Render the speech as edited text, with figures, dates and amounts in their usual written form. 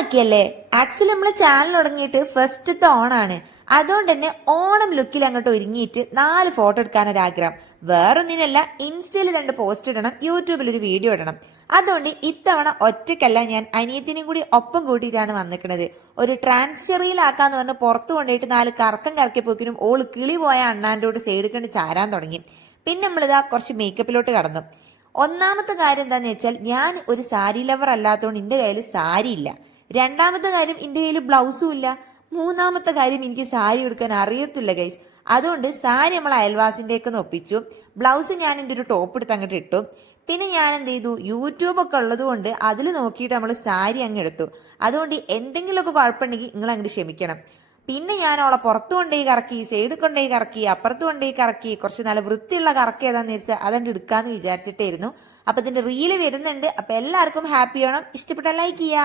ഓണാക്കിയല്ലേ? Actually നമ്മളെ channel തുടങ്ങിയിട്ട് ഫസ്റ്റത്തെ ഓണാണ്. അതുകൊണ്ട് തന്നെ ഓണം ലുക്കിൽ അങ്ങോട്ട് ഒരുങ്ങിയിട്ട് 4 ഫോട്ടോ എടുക്കാനൊരാഗ്രഹം. വേറൊന്നിനല്ല, ഇൻസ്റ്റയിൽ 2 പോസ്റ്റ് ഇടണം, യൂട്യൂബിൽ ഒരു വീഡിയോ ഇടണം. അതുകൊണ്ട് ഇത്തവണ ഒറ്റയ്ക്കല്ല, ഞാൻ അനിയത്തിനെയും കൂടി ഒപ്പം കൂട്ടിയിട്ടാണ് വന്നിക്കുന്നത്. ഒരു ട്രാൻസ്ജെറിയിലാക്കാന്ന് പറഞ്ഞ് പുറത്തു കൊണ്ടുപോയിട്ട് 4 കറക്കം കറക്കിപ്പോക്കിനും ഓള് കിളി പോയ അണ്ണാൻ്റെ സൈഡ് കണ്ട് ചാരാൻ തുടങ്ങി. പിന്നെ നമ്മളിതാ കുറച്ച് മേക്കപ്പിലോട്ട് കടന്നു. ഒന്നാമത്തെ കാര്യം എന്താന്ന് വെച്ചാൽ, ഞാൻ ഒരു സാരി ലവർ അല്ലാത്തതുകൊണ്ട് എന്റെ കയ്യിൽ സാരി ഇല്ല. രണ്ടാമത്തെ കാര്യം, എന്റെ കയ്യിൽ ബ്ലൗസും ഇല്ല. മൂന്നാമത്തെ കാര്യം, എനിക്ക് സാരി എടുക്കാൻ അറിയത്തില്ല ഗൈസ്. അതുകൊണ്ട് സാരി നമ്മൾ അയൽവാസിന്റെ ഒപ്പിച്ചു. ബ്ലൗസ് ഞാൻ എൻ്റെ ഒരു ടോപ്പ് എടുത്ത് അങ്ങോട്ട് ഇട്ടു. പിന്നെ ഞാൻ എന്ത് ചെയ്തു, യൂട്യൂബ് ഒക്കെ ഉള്ളത് കൊണ്ട് അതിൽ നോക്കിയിട്ട് നമ്മൾ സാരി അങ്ങ് എടുത്തു. അതുകൊണ്ട് എന്തെങ്കിലുമൊക്കെ കുഴപ്പമുണ്ടെങ്കിൽ നിങ്ങൾ അങ്ങോട്ട് ക്ഷമിക്കണം. പിന്നെ ഞാൻ അവളെ പുറത്തു കൊണ്ടുപോയി കറക്കി, സൈഡ് കൊണ്ടുപോയി കറക്കി, അപ്പുറത്ത് കൊണ്ടുപോയി കറക്കി. കുറച്ച് നല്ല വൃത്തിയുള്ള കറക്കി ഏതാന്ന് വെച്ചാൽ അതണ്ട് എടുക്കാന്ന് വിചാരിച്ചിട്ടായിരുന്നു. അപ്പൊ ഇതിന്റെ റീല് വരുന്നുണ്ട്. അപ്പൊ എല്ലാവർക്കും ഹാപ്പി ആവണം. ഇഷ്ടപ്പെട്ട ലൈക്ക് ചെയ്യാം.